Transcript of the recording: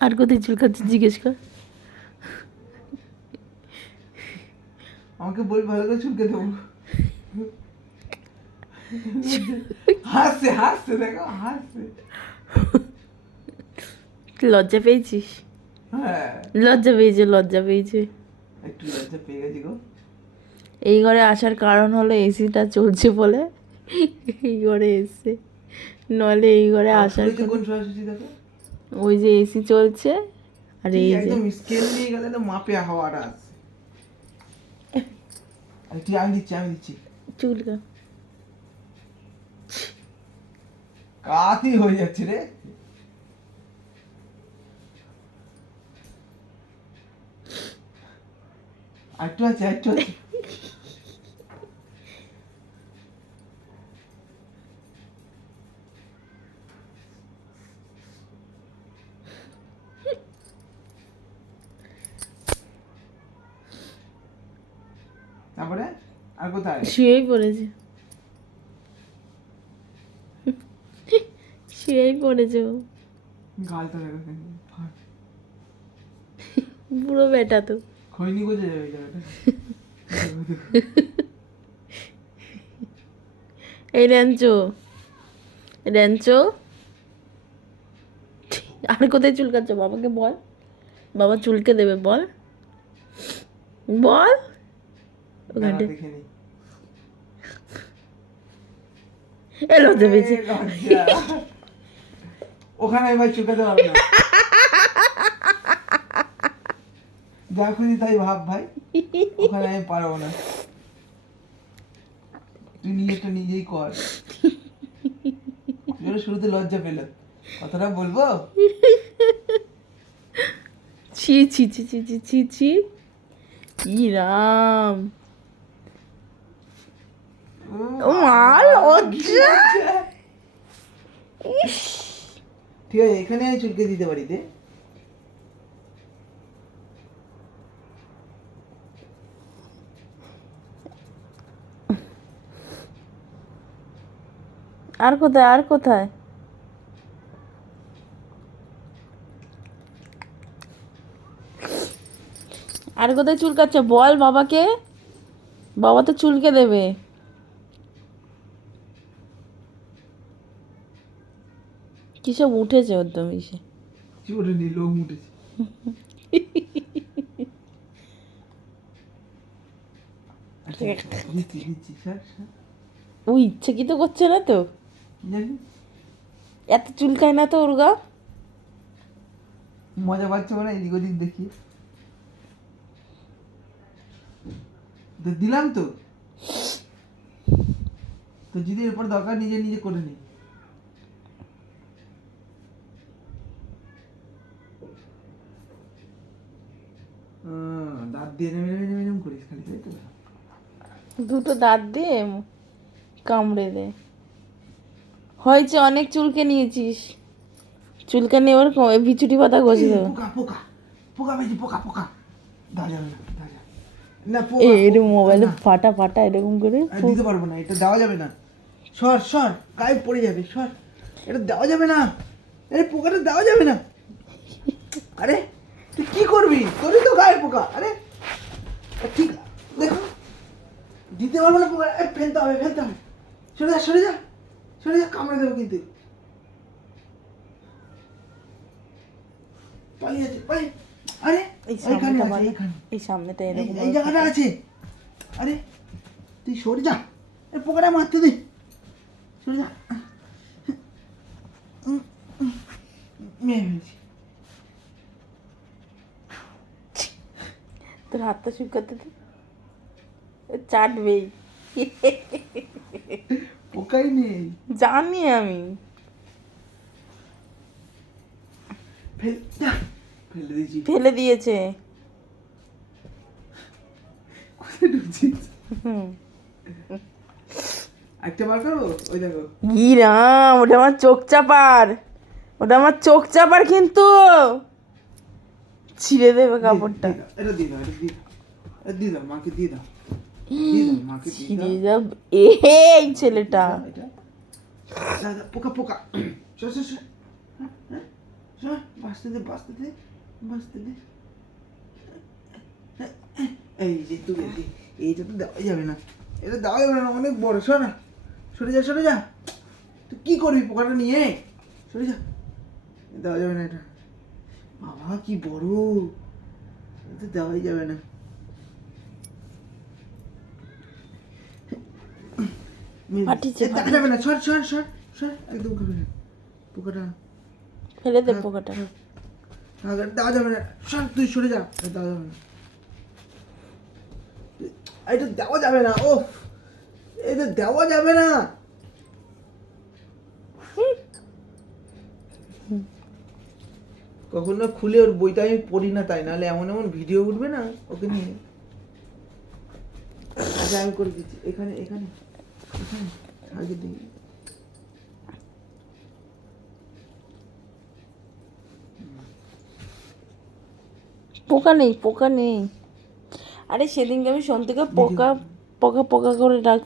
আর কোথায় চুলকাচ্ছে জিজ্ঞেস কর। আমাকে বল ভালো করে চুলকে দেবো। হাসছে হাসছে দেখো হাসছে। লজ্জা পেয়েছিস? হ্যাঁ। লজ্জা পেয়েছে লজ্জা পেয়েছে। একটু লজ্জা পেয়ে গেছি গো। এই ঘরে আসার কারণ হলো এসিটা চলছে বলে। এই ঘরে এসছে নলে এই ঘরে আসার কোনো- সরস্বতী দেখো। ওই যে এসি চলছে আর এই যে একদম স্কেল নিয়ে গেলে তো মাপে আসছে আরে ঠিক আমি দিচ্ছি আমি দিচ্ছি। চুলকা কাতি হয়ে যাচ্ছে রে। আরেকটু আছে আরেকটু আছে। তারপরে আর কোথায়? শুয়েই পড়েছে। শুয়েই পড়েছে দেখো কেন বুড়ো বেটা তো। খৈনি যাবে এই র্যাঞ্চো। র্যাঞ্চো? আর কোথায় চুলকাচ্ছ? বাবাকে বল। বাবা চুলকে দেবে বল। বল। ওখানটা এ লজ্জা। পেয়েছে ওখানে এবার যা তাই ভাব ভাই ওখানে আমি পারব না। তুই নিজেরটা নিজেই কর। শুরুতে লজ্জা পেল। কথাটা বলব? ছি ছি ছি ছি ছি ছি ছি। রাম। ও মা লজ্জা ঠিক আছে এখানে আমি চুলকে দিতে পারি দে আর কোথায় আর কোথায়? আর কোথায় চুলকাচ্ছে? বল বাবাকে। বাবা তো চুলকে দেবে। কি সব উঠেছে। ওর তো মিশে দিচ্ছি স্যার স্যার। ও ইচ্ছে কি তো করছে না তো? কি এত চুলকায় না তো ওর গা? মজা পাচ্ছে মানে এদিক ওদিক দেখি। তো দিলাম তো। তো যদি এরপর দরকার নিজে নিজে করে নি। দাঁত দিয়ে নেমে নেমে নেমে নেমে করিস খালি তাই তো? দুটো দাঁত দিয়ে কামড়ে দে। হয়েছে অনেক চুলকে নিয়েছিস। চুলকে ক- বিচুটি পাতা এই, দেবো। পোকা পোকা পোকা বেশি পোকা পোকা। এরকম মোবাইলে ফাটা ফাটা এরকম করে দিতে পারব না এটা দেওয়া যাবে না। সর সর গায়ে পড়ে যাবে সর। এটা দেওয়া যাবে না। আরে পোকাটা দেওয়া যাবে না। আরে তুই কি করবি? তোরই তো গায়ে পোকা। আরে ঠিক দেখো। দিতে পারব না ফেলতে হবে ফেলতে হবে। সরে যা সরে যা সরে যা কামড়ে দেবো কিন্তু। পালিয়ে পালিয়ে। আরে এই সামনেটা মানে এই সামনেটা এরকম এই জায়গাটা আছে। আরে তুই সরে যা। এ পোকাটা মারতে দে। সরে যা। উম, উম, তোর হাতটা শুকাতে দে। চাটবেই পোকাই নেই। জানি আমি। ফেলে দিয়েছি। ফেলে দিয়েছে। কোথায় একটা বার করব ওই দেখো। ই রাম ওটা আমার চোখ চাপার। ওটা আমার চোখ চাপার কিন্তু। ছিঁড়ে দেবে কাপড়টা। এটা দিয়ে দাও এটা দিয়ে দাও দিয়ে দাও মাকে দিয়ে দাও ছিঁড়ে দাও এই ছেলেটা। পোকা পোকা। সর সর সর হ্যাঁ, হ্যাঁ, সর বাঁচতে দে বাঁচতে দে বাঁচতে দে। এই যে এইটা তো দেওয়া যাবে না। এটা দেওয়া যাবে না অনেক বড় সর সরে যা সরে যা। তুই কি করবি পোকাটা নিয়ে? সরে যা। দেওয়া যাবে না এটা। বাবা কি বড়। এটা দেওয়াই যাবে না। সর সর সর সর একদম খাবে না। পোকাটা। ফেলে দে পোকাটা। দেওয়া যাবে না সর তুই সরে যা। এটা দেওয়া যাবে না। এটা দেওয়া যাবে না ও এটা দেওয়া যাবে না। কখন খুলে ওর বইটা আমি পড়ি না তাই নাহলে এমন এমন ভিডিও উঠবে না ওকে নিয়ে। আচ্ছা আমি করে দিচ্ছি। এখানে এখানে এখানে আগে দিই পোকা নেই পোকা নেই। আরে সেদিনকে আমি সন্তুকে পোকা পোকা পোকা করে ডাক